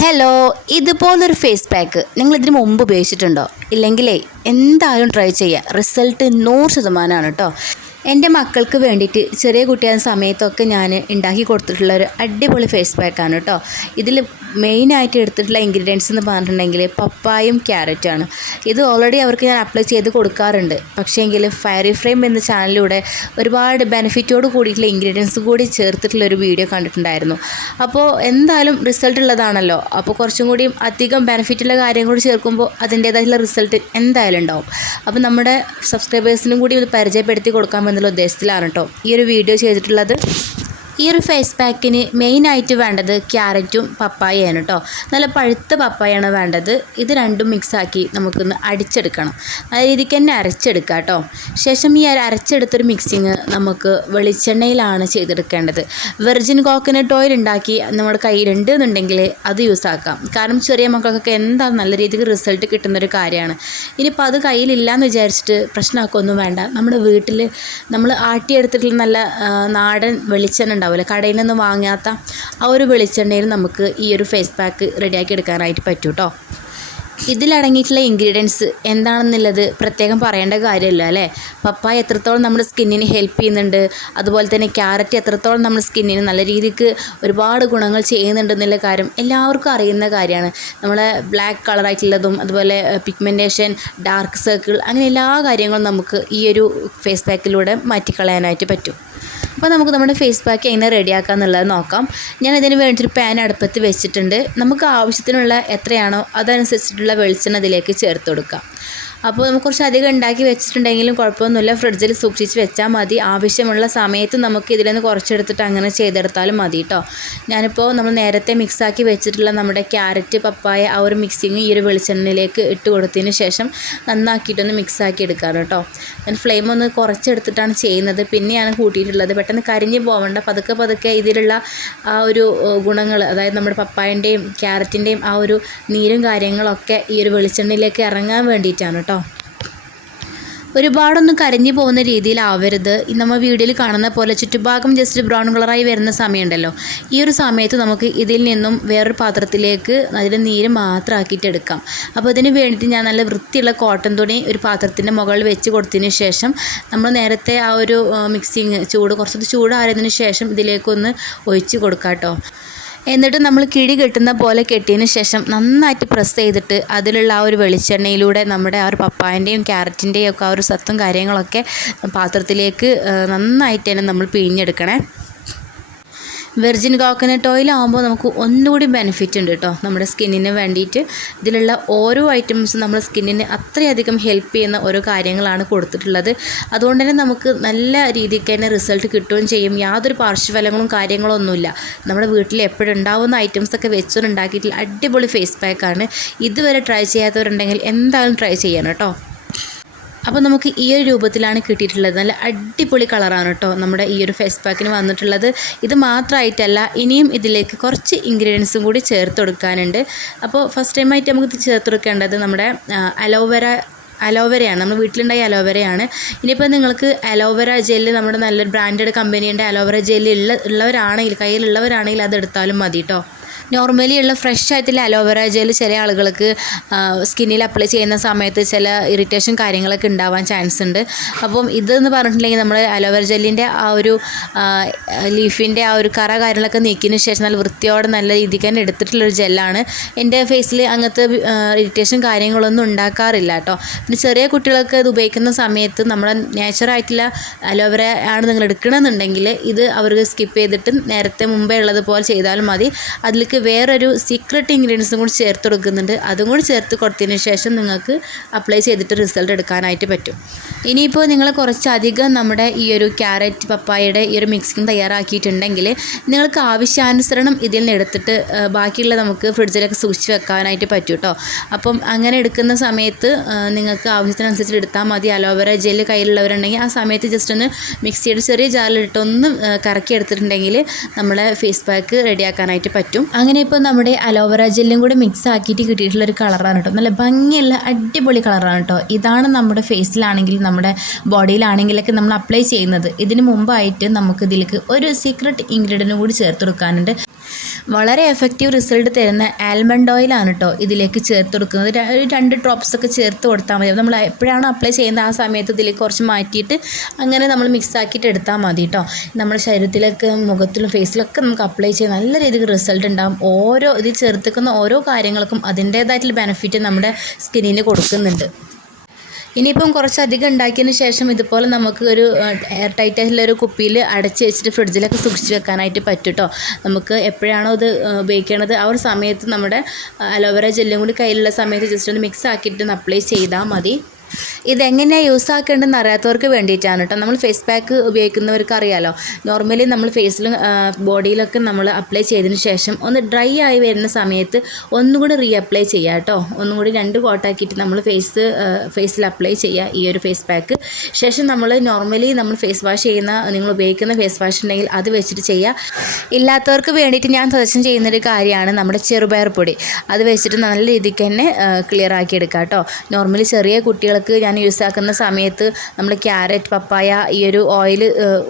Hello ഇതുപോലൊരു face pack നിങ്ങൾ ഇതിന് മുമ്പ് ഉപയോഗിച്ചിട്ടുണ്ടോ? ഇല്ലെങ്കിലേ എന്തായാലും ട്രൈ ചെയ്യുക റിസൾട്ട് നൂറ് ശതമാനമാണ് കേട്ടോ എന്റെ മക്കൾക്ക് വേണ്ടിയിട്ട് ചെറിയ കുട്ടിയായ സമയത്തൊക്കെ ഞാൻ ഉണ്ടാക്കി കൊടുത്തിട്ടുള്ള ഒരു അടിപൊളി ഫേസ് പാക്കാണ് കേട്ടോ ഇതിൽ മെയിനായിട്ട് എടുത്തിട്ടുള്ള ഇൻഗ്രീഡിയൻസ് എന്ന് പറഞ്ഞിട്ടുണ്ടെങ്കിൽ പപ്പായും ക്യാരറ്റാണ് ഇത് ഓൾറെഡി അവർക്ക് ഞാൻ അപ്ലൈ ചെയ്ത് കൊടുക്കാറുണ്ട്. പക്ഷേങ്കിൽ ഫയറി ഫ്രെയിം എന്ന ചാനലിലൂടെ ഒരുപാട് ബെനിഫിറ്റോട് കൂടിയിട്ടുള്ള ഇൻഗ്രീഡിയൻസ് കൂടി ചേർത്തിട്ടുള്ള ഒരു വീഡിയോ കണ്ടിട്ടുണ്ടായിരുന്നു. അപ്പോൾ എന്തായാലും റിസൾട്ട് ഉള്ളതാണല്ലോ. അപ്പോൾ കുറച്ചും കൂടി അധികം ബെനിഫിറ്റുള്ള കാര്യം കൂടി ചേർക്കുമ്പോൾ അതിന്റേതായിട്ടുള്ള റിസൾട്ട് എന്തായാലും ഉണ്ടാവും. അപ്പോൾ നമ്മുടെ സബ്സ്ക്രൈബേഴ്സിനും കൂടി ഇത് പരിചയപ്പെടുത്തി കൊടുക്കാൻ എന്നുള്ള ഉദ്ദേശത്തിലാണ് കേട്ടോ ഈ ഒരു വീഡിയോ ചെയ്തിട്ടുള്ളത്. ഈ ഒരു ഫേസ് പാക്കിന് മെയിനായിട്ട് വേണ്ടത് ക്യാരറ്റും പപ്പായയാണ് കേട്ടോ നല്ല പഴുത്ത പപ്പായാണ് വേണ്ടത്. ഇത് രണ്ടും മിക്സാക്കി നമുക്കൊന്ന് അടിച്ചെടുക്കണം. നല്ല രീതിക്ക് തന്നെ അരച്ചെടുക്കുക കേട്ടോ ശേഷം ഈ അര- അരച്ചെടുത്തൊരു മിക്സിങ് നമുക്ക് വെളിച്ചെണ്ണയിലാണ് ചെയ്തെടുക്കേണ്ടത്. വെർജിൻ കോക്കനട്ട് ഓയിൽ ഉണ്ടാക്കി നമ്മുടെ കയ്യിലുണ്ട് എന്നുണ്ടെങ്കിൽ അത് യൂസ് ആക്കാം. കാരണം ചെറിയ മക്കൾക്കൊക്കെ എന്താ നല്ല രീതിക്ക് റിസൾട്ട് കിട്ടുന്നൊരു കാര്യമാണ്. ഇനിയിപ്പോൾ അത് കയ്യിലില്ലാന്ന് വിചാരിച്ചിട്ട് പ്രശ്നമാക്കൊന്നും വേണ്ട. നമ്മുടെ വീട്ടിൽ നമ്മൾ ആട്ടിയെടുത്തിട്ടുള്ള നല്ല നാടൻ വെളിച്ചെണ്ണ ഉണ്ടാവില്ല. കടയിൽ നിന്ന് വാങ്ങാത്ത ആ ഒരു വെളിച്ചെണ്ണയിൽ നമുക്ക് ഈ ഒരു ഫേസ് പാക്ക് റെഡിയാക്കി എടുക്കാനായിട്ട് പറ്റും കേട്ടോ ഇതിലടങ്ങിയിട്ടുള്ള ഇൻഗ്രീഡിയൻസ് എന്താണെന്നുള്ളത് പ്രത്യേകം പറയേണ്ട കാര്യമില്ല അല്ലേ? പപ്പായ എത്രത്തോളം നമ്മുടെ സ്കിന്നിന് ഹെൽപ്പ് ചെയ്യുന്നുണ്ട് അതുപോലെ തന്നെ ക്യാരറ്റ് എത്രത്തോളം നമ്മുടെ സ്കിന്നിന് നല്ല രീതിക്ക് ഒരുപാട് ഗുണങ്ങൾ ചെയ്യുന്നുണ്ടെന്നുള്ള കാര്യം എല്ലാവർക്കും അറിയുന്ന കാര്യമാണ്. നമ്മളെ ബ്ലാക്ക് കളറായിട്ടുള്ളതും അതുപോലെ പിഗ്മെന്റേഷൻ ഡാർക്ക് സർക്കിൾ അങ്ങനെ എല്ലാ കാര്യങ്ങളും നമുക്ക് ഈ ഒരു ഫേസ് പാക്കിലൂടെ മാറ്റിക്കളയാനായിട്ട് പറ്റും. അപ്പോൾ നമുക്ക് നമ്മുടെ ഫേസ് പാക്ക് എങ്ങനെ റെഡിയാക്കുക എന്നുള്ളത് നോക്കാം. ഞാൻ ഇതിന് വേണ്ടിയിട്ട് പാൻ അടുപ്പത്ത് വെച്ചിട്ടുണ്ട്. നമുക്ക് ആവശ്യത്തിനുള്ള എത്രയാണോ അതനുസരിച്ചിട്ടുള്ള വെളിച്ചെണ്ണ ഇതിലേക്ക് ചേർത്ത് കൊടുക്കാം. അപ്പോൾ നമുക്ക് കുറച്ച് അധികം ഉണ്ടാക്കി വെച്ചിട്ടുണ്ടെങ്കിലും കുഴപ്പമൊന്നുമില്ല. ഫ്രിഡ്ജിൽ സൂക്ഷിച്ച് വെച്ചാൽ മതി. ആവശ്യമുള്ള സമയത്ത് നമുക്ക് ഇതിൽ നിന്ന് കുറച്ചെടുത്തിട്ട് അങ്ങനെ ചെയ്തെടുത്താലും മതി കേട്ടോ. ഞാനിപ്പോൾ നമ്മൾ നേരത്തെ മിക്സാക്കി വെച്ചിട്ടുള്ള നമ്മുടെ ക്യാരറ്റ് പപ്പായ ആ ഒരു മിക്സിങ് ഈ ഒരു വെളിച്ചെണ്ണയിലേക്ക് ഇട്ട് കൊടുത്തതിന് ശേഷം നന്നാക്കിയിട്ടൊന്ന് മിക്സാക്കി എടുക്കാറ് കേട്ടോ. ഞാൻ ഫ്ലെയിം ഒന്ന് കുറച്ചെടുത്തിട്ടാണ് ചെയ്യുന്നത്. പിന്നെയാണ് കൂട്ടിയിട്ടുള്ളത്. പെട്ടെന്ന് കരിഞ്ഞ് പോകേണ്ട പതുക്കെ പതുക്കെ ഇതിലുള്ള ആ ഒരു ഗുണങ്ങൾ അതായത് നമ്മുടെ പപ്പായന്റെയും ക്യാരറ്റിന്റെയും ആ ഒരു നീരും കാര്യങ്ങളൊക്കെ ഈ ഒരു വെളിച്ചെണ്ണയിലേക്ക് ഇറങ്ങാൻ വേണ്ടിയിട്ടാണ് കേട്ടോ. ഒരുപാടൊന്നും കരിഞ്ഞു പോകുന്ന രീതിയിലാവരുത്. നമ്മൾ വീഡിയോയിൽ കാണുന്ന പോലെ ചുറ്റുഭാഗം ജസ്റ്റ് ബ്രൗൺ കളറായി വരുന്ന സമയമുണ്ടല്ലോ. ഈ ഒരു സമയത്ത് നമുക്ക് ഇതിൽ നിന്നും വേറൊരു പാത്രത്തിലേക്ക് അതിൽ നീര് മാത്രം ആക്കിയിട്ട് എടുക്കാം. അപ്പോൾ അതിന് വേണ്ടിയിട്ട് ഞാൻ നല്ല വൃത്തിയുള്ള കോട്ടൺ തുണി ഒരു പാത്രത്തിന്റെ മുകളിൽ വെച്ച് കൊടുത്തതിന് ശേഷം നമ്മൾ നേരത്തെ ആ ഒരു മിക്സിങ് ചൂട് കുറച്ചൊന്ന് ചൂടാറിയതിന് ശേഷം ഇതിലേക്കൊന്ന് ഒഴിച്ച് കൊടുക്കാം കേട്ടോ എന്നിട്ട് നമ്മൾ കിഴി കെട്ടുന്ന പോലെ കെട്ടിയതിന് ശേഷം നന്നായിട്ട് പ്രസ് ചെയ്തിട്ട് അതിലുള്ള ആ ഒരു വെളിച്ചെണ്ണയിലൂടെ നമ്മുടെ ആ ഒരു പപ്പായന്റെയും ക്യാരറ്റിന്റെയും ഒക്കെ ആ ഒരു സത്തും കാര്യങ്ങളൊക്കെ പാത്രത്തിലേക്ക് നന്നായിട്ട് തന്നെ നമ്മൾ പിഴിഞ്ഞെടുക്കണേ. വെർജിൻ കോക്കനട്ട് ഓയിൽ ആകുമ്പോൾ നമുക്ക് ഒന്നുകൂടി ബെനിഫിറ്റ് ഉണ്ട് കേട്ടോ നമ്മുടെ സ്കിന്നിന് വേണ്ടിയിട്ട്. ഇതിലുള്ള ഓരോ ഐറ്റംസും നമ്മുടെ സ്കിന്നിന് അത്രയധികം ഹെൽപ്പ് ചെയ്യുന്ന ഓരോ കാര്യങ്ങളാണ് കൊടുത്തിട്ടുള്ളത്. അതുകൊണ്ട് തന്നെ നമുക്ക് നല്ല രീതിക്ക് തന്നെ റിസൾട്ട് കിട്ടുകയും ചെയ്യും. യാതൊരു പാർശ്വഫലങ്ങളും കാര്യങ്ങളും ഒന്നുമില്ല. നമ്മുടെ വീട്ടിൽ എപ്പോഴും ഉണ്ടാവുന്ന ഐറ്റംസൊക്കെ വെച്ചുകൊണ്ട് ഉണ്ടാക്കിയിട്ടുള്ള അടിപൊളി ഫേസ് പാക്കാണ് ഇതുവരെ ട്രൈ ചെയ്യാത്തവരുണ്ടെങ്കിൽ എന്തായാലും ട്രൈ ചെയ്യണം കേട്ടോ അപ്പോൾ നമുക്ക് ഈ ഒരു രൂപത്തിലാണ് കിട്ടിയിട്ടുള്ളത്. നല്ല അടിപൊളി കളറാണ് കേട്ടോ നമ്മുടെ ഈ ഒരു ഫേസ് പാക്കിന് വന്നിട്ടുള്ളത്. ഇത് മാത്രമായിട്ടല്ല ഇനിയും ഇതിലേക്ക് കുറച്ച് ഇൻഗ്രീഡിയൻസും കൂടി ചേർത്ത് കൊടുക്കാനുണ്ട്. അപ്പോൾ ഫസ്റ്റ് ടൈമായിട്ട് നമുക്ക് ഇത് ചേർത്ത് കൊടുക്കേണ്ടത് നമ്മുടെ അലോവേര അലോവേരയാണ് നമ്മൾ വീട്ടിലുണ്ടായ അലോവേരയാണ് ഇനിയിപ്പോൾ നിങ്ങൾക്ക് അലോവേര ജെല്ല് നമ്മുടെ നല്ലൊരു ബ്രാൻഡഡ് കമ്പനിയുടെ അലോവേര ജെല്ല് ഉള്ള ഉള്ളവരാണെങ്കിൽ കയ്യിലുള്ളവരാണെങ്കിൽ അത് എടുത്താലും മതി കേട്ടോ. നോർമലി ഉള്ള ഫ്രഷ് ആയിട്ടുള്ള അലോവേറ ജെൽ ചില ആളുകൾക്ക് സ്കിന്നിൽ അപ്ലൈ ചെയ്യുന്ന സമയത്ത് ചില ഇറിറ്റേഷൻ കാര്യങ്ങളൊക്കെ ഉണ്ടാവാൻ ചാൻസ് ഉണ്ട്. അപ്പം ഇതെന്ന് പറഞ്ഞിട്ടുണ്ടെങ്കിൽ നമ്മൾ അലോവേറ ജെല്ലിന്റെ ആ ഒരു ലീഫിന്റെ ആ ഒരു കറ കാര്യങ്ങളൊക്കെ നീക്കിയതിന് ശേഷം നല്ല വൃത്തിയോടെ നല്ല രീതിക്ക് തന്നെ എടുത്തിട്ടുള്ളൊരു ജെല്ലാണ് എന്റെ ഫേസിൽ അങ്ങനത്തെ ഇറിറ്റേഷൻ കാര്യങ്ങളൊന്നും ഉണ്ടാക്കാറില്ല കേട്ടോ പിന്നെ ചെറിയ കുട്ടികൾക്ക് ഇത് ഉപയോഗിക്കുന്ന സമയത്ത് നമ്മുടെ നാച്ചുറായിട്ടുള്ള അലോവേറ ആണ് നിങ്ങൾ എടുക്കണമെന്നുണ്ടെങ്കിൽ ഇത് അവർക്ക് സ്കിപ്പ് ചെയ്തിട്ട് നേരത്തെ മുമ്പേ ഉള്ളതുപോലെ ചെയ്താലും മതി. അതിലേക്ക് വേറൊരു സീക്രട്ട് ഇൻഗ്രീഡിയൻസും കൂടി ചേർത്ത് കൊടുക്കുന്നുണ്ട്. അതും കൂടി ചേർത്ത് കൊടുത്തതിന് ശേഷം നിങ്ങൾക്ക് അപ്ലൈ ചെയ്തിട്ട് റിസൾട്ട് എടുക്കാനായിട്ട് പറ്റും. ഇനിയിപ്പോൾ നിങ്ങൾ കുറച്ചധികം നമ്മുടെ ഈ ഒരു ക്യാരറ്റ് പപ്പായയുടെ ഈ ഒരു മിക്സിങ് തയ്യാറാക്കിയിട്ടുണ്ടെങ്കിൽ നിങ്ങൾക്ക് ആവശ്യാനുസരണം ഇതിൽ നിന്ന് എടുത്തിട്ട് ബാക്കിയുള്ള നമുക്ക് ഫ്രിഡ്ജിലൊക്കെ സൂക്ഷിച്ച് വെക്കാനായിട്ട് പറ്റും കേട്ടോ അപ്പം അങ്ങനെ എടുക്കുന്ന സമയത്ത് നിങ്ങൾക്ക് ആവശ്യത്തിനനുസരിച്ച് എടുത്താൽ മതി. അലോവേറ ജെല്ല് കയ്യിലുള്ളവരുണ്ടെങ്കിൽ ആ സമയത്ത് ജസ്റ്റ് ഒന്ന് മിക്സിയുടെ ചെറിയ ജാറിലിട്ടൊന്ന് കറക്കി എടുത്തിട്ടുണ്ടെങ്കിൽ നമ്മളെ ഫേസ് പാക്ക് റെഡിയാക്കാനായിട്ട് പറ്റും. അങ്ങനെ ഇപ്പോൾ നമ്മുടെ അലോവെറ ജെല്ലും കൂടി മിക്സ് ആക്കിയിട്ട് കിട്ടിയിട്ടുള്ള ഒരു കളറാണ് കേട്ടോ നല്ല ഭംഗിയുള്ള അടിപൊളി കളറാണ് കേട്ടോ ഇതാണ് നമ്മുടെ ഫേസിലാണെങ്കിൽ നമ്മുടെ ബോഡിയിലാണെങ്കിലൊക്കെ നമ്മൾ അപ്ലൈ ചെയ്യുന്നത്. ഇതിന് മുമ്പായിട്ട് നമുക്ക് ഇതിലേക്ക് ഒരു സീക്രട്ട് ഇൻഗ്രീഡിയന്റും കൂടി ചേർത്ത് കൊടുക്കാനുണ്ട്. വളരെ എഫക്റ്റീവ് റിസൾട്ട് തരുന്ന ആൽമണ്ട് ഓയിലാണ് കേട്ടോ ഇതിലേക്ക് ചേർത്ത് കൊടുക്കുന്നത്. രണ്ട് ഡ്രോപ്സ് ഒക്കെ ചേർത്ത് കൊടുത്താൽ മതി. നമ്മൾ എപ്പോഴാണ് അപ്ലൈ ചെയ്യുന്നത് ആ സമയത്ത് ഇതിലേക്ക് കുറച്ച് മാറ്റിയിട്ട് അങ്ങനെ നമ്മൾ മിക്സ് ആക്കിയിട്ട് എടുത്താൽ മതി കേട്ടോ നമ്മുടെ ശരീരത്തിലൊക്കെ മുഖത്തിലും ഫേസിലൊക്കെ നമുക്ക് അപ്ലൈ ചെയ്ത് നല്ല രീതിക്ക് റിസൾട്ട് ഉണ്ടാകും ഓരോ ഇത് ചേർത്തിക്കുന്ന ഓരോ കാര്യങ്ങൾക്കും അതിന്റേതായിട്ടുള്ള ബെനിഫിറ്റ് നമ്മുടെ സ്കിന്നിന് കൊടുക്കുന്നുണ്ട്. ഇനിയിപ്പം കുറച്ചധികം ഉണ്ടാക്കിയതിന് ശേഷം ഇതുപോലെ നമുക്ക് ഒരു എയർ ടൈറ്റ് ആയിട്ടുള്ള ഒരു കുപ്പിയിൽ അടച്ച് വെച്ചിട്ട് ഫ്രിഡ്ജിലൊക്കെ സൂക്ഷിച്ച് വെക്കാനായിട്ട് പറ്റും കേട്ടോ നമുക്ക് എപ്പോഴാണോ ഇത് ഉപയോഗിക്കേണ്ടത് ആ ഒരു സമയത്ത് നമ്മുടെ അലോവേര ജെല്ലും കൂടി കയ്യിലുള്ള സമയത്ത് ജസ്റ്റ് ഒന്ന് മിക്സ് ആക്കിയിട്ട് അപ്ലൈ ചെയ്താൽ മതി. ഇതെങ്ങനെയാണ് യൂസ് ആക്കേണ്ടതെന്ന് അറിയാത്തവർക്ക് വേണ്ടിയിട്ടാണ് കേട്ടോ നമ്മൾ ഫേസ് പാക്ക് ഉപയോഗിക്കുന്നവർക്ക് അറിയാലോ നോർമലി നമ്മൾ ഫേസിലും ബോഡിയിലൊക്കെ നമ്മൾ അപ്ലൈ ചെയ്തതിന് ശേഷം ഒന്ന് ഡ്രൈ ആയി വരുന്ന സമയത്ത് ഒന്നുകൂടി റീ അപ്ലൈ ചെയ്യുക കേട്ടോ ഒന്നുകൂടി രണ്ട് കോട്ടാക്കിയിട്ട് നമ്മൾ ഫേസ് ഫേസിൽ അപ്ലൈ ചെയ്യുക ഈ ഒരു ഫേസ് പാക്ക് ശേഷം നമ്മൾ നോർമലി നമ്മൾ ഫേസ് വാഷ് ചെയ്യുന്ന നിങ്ങൾ ഉപയോഗിക്കുന്ന ഫേസ് വാഷ് ഉണ്ടെങ്കിൽ അത് വെച്ചിട്ട് ചെയ്യുക ഇല്ലാത്തവർക്ക് വേണ്ടിയിട്ട് ഞാൻ സജഷൻ ചെയ്യുന്നൊരു കാര്യമാണ് നമ്മുടെ ചെറുപയർ പൊടി. അത് വെച്ചിട്ട് നല്ല രീതിക്ക് തന്നെ ക്ലിയർ ആക്കി കേട്ടോ നോർമലി ചെറിയ കുട്ടികൾക്ക് ഞാൻ യൂസ് ആക്കുന്ന സമയത്ത് നമ്മൾ ക്യാരറ്റ് പപ്പായ ഈ ഒരു ഓയിൽ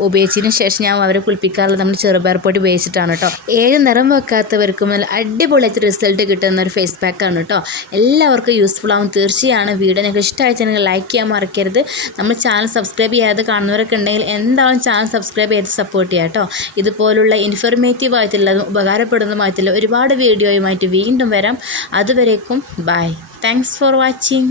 ഉപയോഗിച്ചതിന് ശേഷം ഞാൻ അവരെ കുളിപ്പിക്കാറുള്ളത് നമ്മൾ ചെറുപയർ പൊടി ഉപയോഗിച്ചിട്ടാണ് കേട്ടോ ഏത് നിറം വെക്കാത്തവർക്കും നല്ല അടിപൊളിയായിട്ട് റിസൾട്ട് കിട്ടുന്ന ഒരു ഫേസ് പാക്കാണ് കേട്ടോ എല്ലാവർക്കും യൂസ്ഫുൾ ആവും. തീർച്ചയാണ് വീഡിയോ നിങ്ങൾക്ക് ഇഷ്ടമായിട്ട് നിങ്ങൾ ലൈക്ക് ചെയ്യാൻ മറക്കരുത്. നമ്മൾ ചാനൽ സബ്സ്ക്രൈബ് ചെയ്യാതെ കാണുന്നവരൊക്കെ ഉണ്ടെങ്കിൽ എന്തായാലും ചാനൽ സബ്സ്ക്രൈബ് ചെയ്ത് സപ്പോർട്ട് ചെയ്യാം കേട്ടോ ഇതുപോലുള്ള ഇൻഫർമേറ്റീവ് ആയിട്ടുള്ളതും ഉപകാരപ്പെടുന്നതുമായിട്ടുള്ള ഒരുപാട് വീഡിയോയുമായിട്ട് വീണ്ടും വരാം. അതുവരേക്കും ബൈ താങ്ക്സ് ഫോർ വാച്ചിങ്